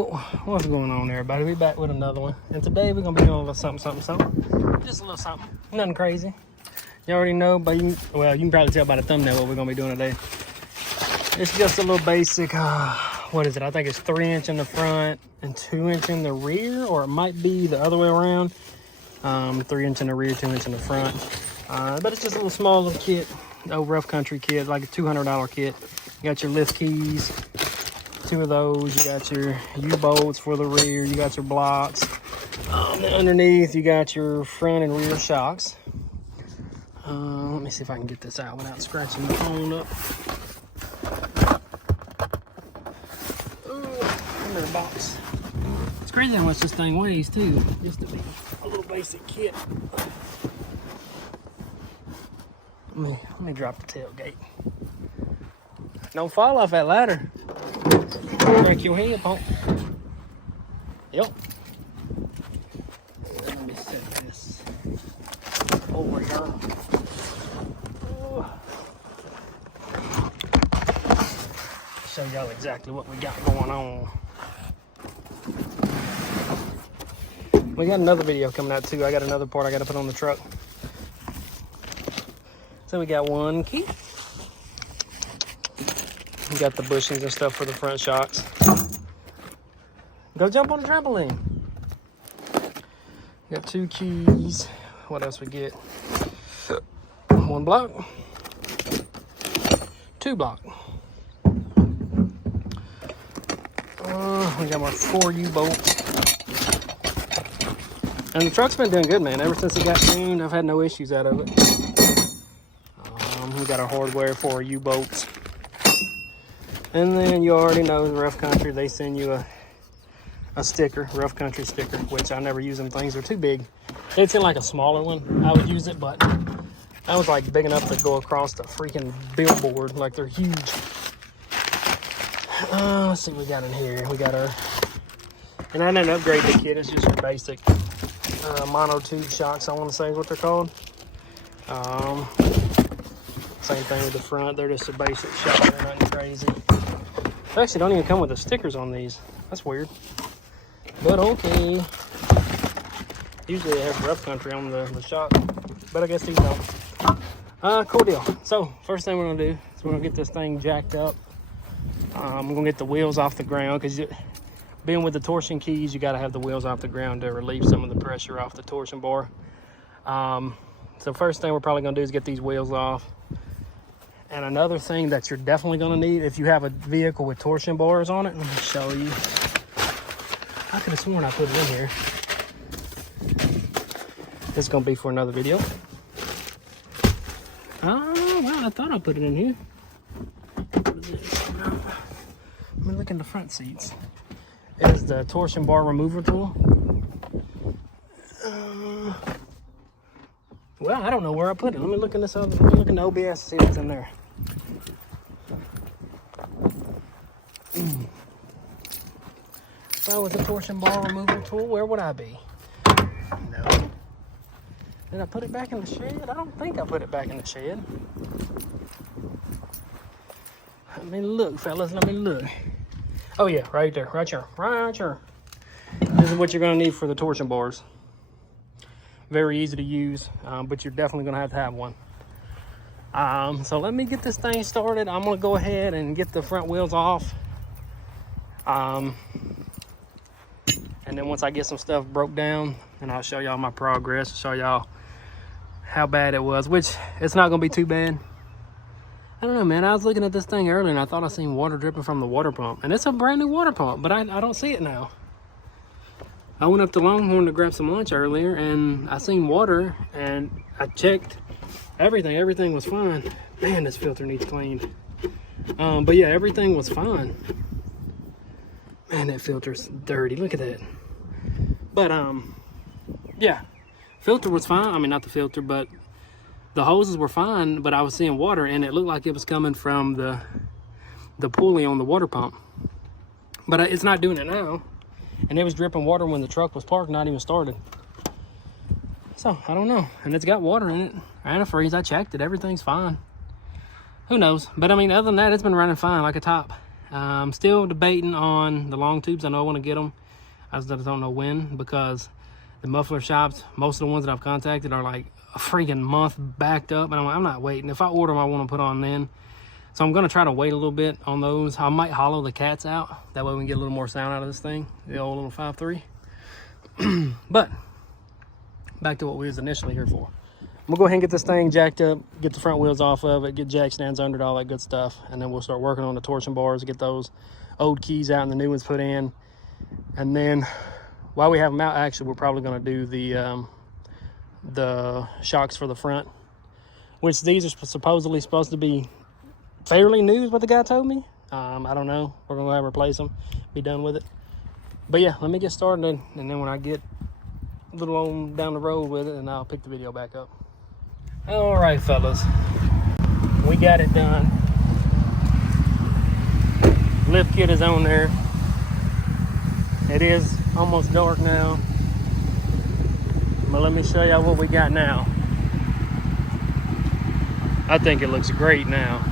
So, what's going on, everybody? We back with another one. And today we're going to be doing a little something. Just a little something. Nothing crazy. You already know, but you can probably tell by the thumbnail what we're going to be doing today. It's just a little basic, what is it? I think it's 3-inch in the front and 2-inch in the rear, or it might be the other way around. 3-inch in the rear, 2-inch in the front. But it's just a little small little kit, old rough country kit, like a $200 kit. You got your lift keys, 2 of those. You got your U-bolts for the rear. You got your blocks. Then underneath, you got your front and rear shocks. Let me see if I can get this out without scratching the phone up. Under the box. It's crazy how much this thing weighs too, just to be a little basic kit. Let me drop the tailgate. Don't fall off that ladder. Break your head, punk. Yep. Let me set this over here. Show y'all exactly what we got going on. We got another video coming out too. I got another part I got to put on the truck. So we got one key. We got the bushings and stuff for the front shocks. Go jump on the trampoline. We got 2 keys. What else we get? 1 block. 2 block. We got my 4 U-bolts. And the truck's been doing good, man. Ever since it got tuned, I've had no issues out of it. We got our hardware for our U-bolts. And then you already know the rough country, they send you a sticker, rough country sticker, which I never use them things. They're too big. It's in like a smaller one. I would use it, but I was like big enough to go across the freaking billboard. Like they're huge. Let's see what we got in here. We got our, and I didn't upgrade the kit. It's just your basic monotube shocks, I want to say is what they're called. Same thing with the front. They're just a basic shock. They're nothing crazy. They actually don't even come with the stickers on these. That's weird. But okay. Usually they have rough country on the shock. But I guess these don't. Cool deal. So, first thing we're going to do is we're going to get this thing jacked up. I'm going to get the wheels off the ground because being with the torsion keys, you got to have the wheels off the ground to relieve some of the pressure off the torsion bar. So first thing we're probably going to do is get these wheels off. And another thing that you're definitely going to need if you have a vehicle with torsion bars on it, let me show you. I could have sworn I put it in here. This is going to be for another video. Oh, wow, I thought I put it in here. What is it? Let me look in the front seats. It is the torsion bar remover tool. Well, I don't know where I put it. Let me look in this other. Let me look in the OBS and see what's in there. If I was a torsion bar removal tool, where would I be? No. Did I put it back in the shed? I don't think I put it back in the shed. Let me look, fellas. Let me look. Oh yeah, right there, right here, right here. This is what you're gonna need for the torsion bars. Very easy to use, but you're definitely gonna have to have one. So let me get this thing started. I'm gonna go ahead and get the front wheels off. And then once I get some stuff broke down, and I'll show y'all my progress, show y'all how bad it was, which it's not gonna be too bad. I don't know, man. I was looking at this thing earlier and I thought I seen water dripping from the water pump. And it's a brand new water pump, but I don't see it now. I went up to Longhorn to grab some lunch earlier and I seen water and I checked everything. Everything was fine. Man, this filter needs cleaned. But yeah, everything was fine. Man, that filter's dirty. Look at that. But yeah, filter was fine. I mean, not the filter, but the hoses were fine, but I was seeing water and it looked like it was coming from the pulley on the water pump. But it's not doing it now. And it was dripping water when the truck was parked, not even started. So, I don't know. And it's got water in it. Antifreeze, I checked it. Everything's fine. Who knows? But I mean, other than that, it's been running fine like a top. I'm still debating on the long tubes. I know I want to get them. I just don't know when, because the muffler shops, most of the ones that I've contacted are like a freaking month backed up, and I'm not waiting. If I order them, I want to put on then. So I'm going to try to wait a little bit on those. I might hollow the cats out. That way we can get a little more sound out of this thing, the old little 5.3. But back to what we was initially here for. I'm gonna go ahead and get this thing jacked up, get the front wheels off of it, get jack stands under it, all that good stuff, and then we'll start working on the torsion bars, get those old keys out and the new ones put in. And then while we have them out, actually we're probably going to do the shocks for the front, which these are supposedly supposed to be fairly new is what the guy told me. I don't know, we're gonna go ahead and replace them, be done with it. But yeah, let me get started, and then when I get a little on down the road with it, and I'll pick the video back up. All right, fellas, we got it done. Lift kit is on there. It is almost dark now, but let me show y'all what we got now. I think it looks great now.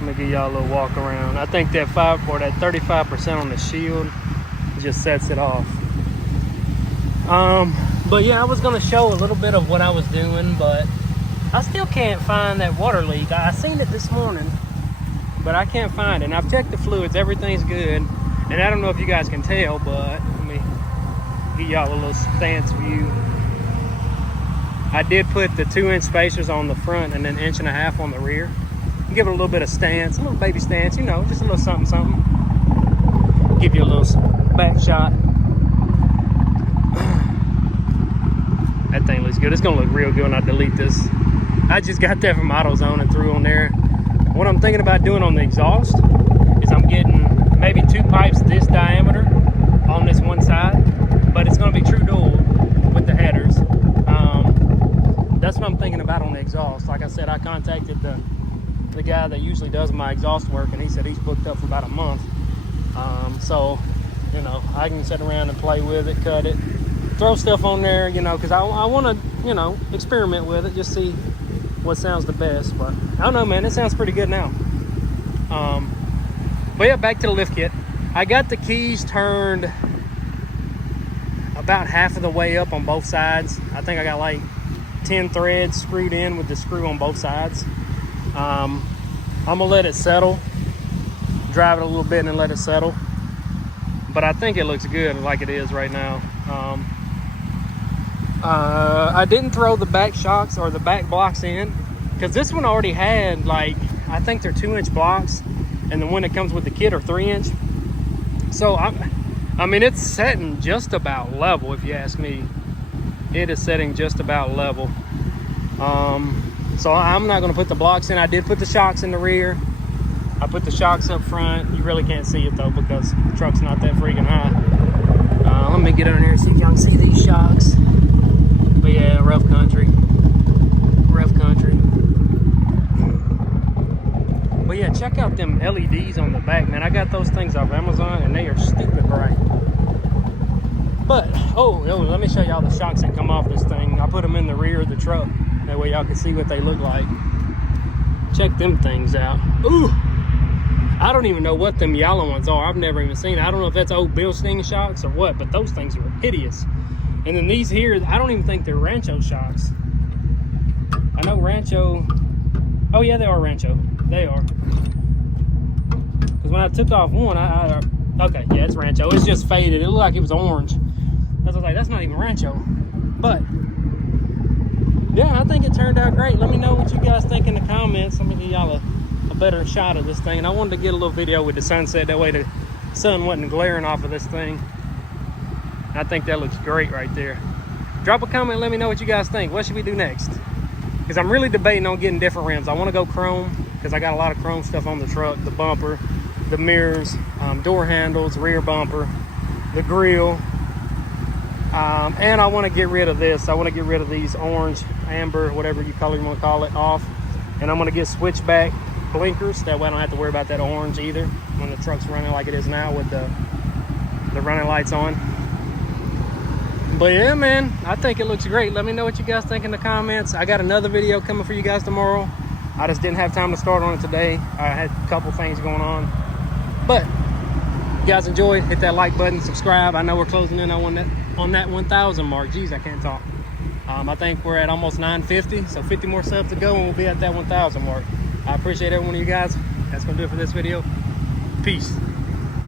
Let me give y'all a little walk around. I think that 35% on the shield just sets it off. But yeah, I was gonna show a little bit of what I was doing, but I still can't find that water leak. I seen it this morning, but I can't find it. And I've checked the fluids, everything's good. And I don't know if you guys can tell, but let me give y'all a little stance view. I did put the 2-inch spacers on the front and then 1.5 inches on the rear. Give it a little bit of stance, a little baby stance, you know, just a little something, something. Give you a little back shot. That thing looks good. It's gonna look real good when I delete this. I just got that from AutoZone and threw on there. What I'm thinking about doing on the exhaust is I'm getting maybe 2 pipes this diameter on this one side, but it's gonna be true dual with the headers. That's what I'm thinking about on the exhaust. Like I said, I contacted the guy that usually does my exhaust work, and he said he's booked up for about a month. So, you know, I can sit around and play with it, cut it, throw stuff on there, you know, because I want to, you know, experiment with it, just see what sounds the best. But I don't know, man, it sounds pretty good now. But yeah, back to the lift kit. I got the keys turned about half of the way up on both sides. I think I got like 10 threads screwed in with the screw on both sides. I'm gonna let it settle, drive it a little bit and then let it settle. But I think it looks good like it is right now. I didn't throw the back shocks or the back blocks in, because this one already had, like, I think they're 2-inch blocks, and the one that comes with the kit are 3-inch. So I mean, it's setting just about level, if you ask me. It is setting just about level. So I'm not going to put the blocks in. I did put the shocks in the rear. I put the shocks up front. You really can't see it though, because the truck's not that freaking high. Let me get on here and see if y'all can see these shocks. But yeah, rough country. Rough country. But yeah, check out them LEDs on the back, man. I got those things off Amazon and they are stupid bright. But, oh, let me show y'all the shocks that come off this thing. I put them in the rear of the truck. That way y'all can see what they look like. Check them things out. Ooh, I don't even know what them yellow ones are. I've never even seen it. I don't know if that's old Bill Sting shocks or what, but those things are hideous. And then these here, I don't even think they're Rancho shocks. I know Rancho, oh yeah, they are Rancho. They are. Because when I took off one, okay, yeah, it's Rancho. It's just faded. It looked like it was orange. I was like, that's not even Rancho. But yeah, I think it turned out great. Let me know what you guys think in the comments. Let me give y'all a better shot of this thing. And I wanted to get a little video with the sunset. That way the sun wasn't glaring off of this thing. I think that looks great right there. Drop a comment. Let me know what you guys think. What should we do next? Because I'm really debating on getting different rims. I want to go chrome because I got a lot of chrome stuff on the truck. The bumper, the mirrors, door handles, rear bumper, the grill. And I want to get rid of this. I want to get rid of these orange, amber, whatever you want to call it, off. And I'm going to get switchback blinkers. That way I don't have to worry about that orange either when the truck's running like it is now with the running lights on. But yeah, man, I think it looks great. Let me know what you guys think in the comments. I got another video coming for you guys tomorrow. I just didn't have time to start on it today. I had a couple things going on. But if you guys enjoyed, hit that like button, subscribe. I know we're closing in on that 1,000 mark. Jeez, I can't talk. I think we're at almost 950, so 50 more subs to go and we'll be at that 1,000 mark. I appreciate every one of you guys. That's gonna do it for this video. Peace.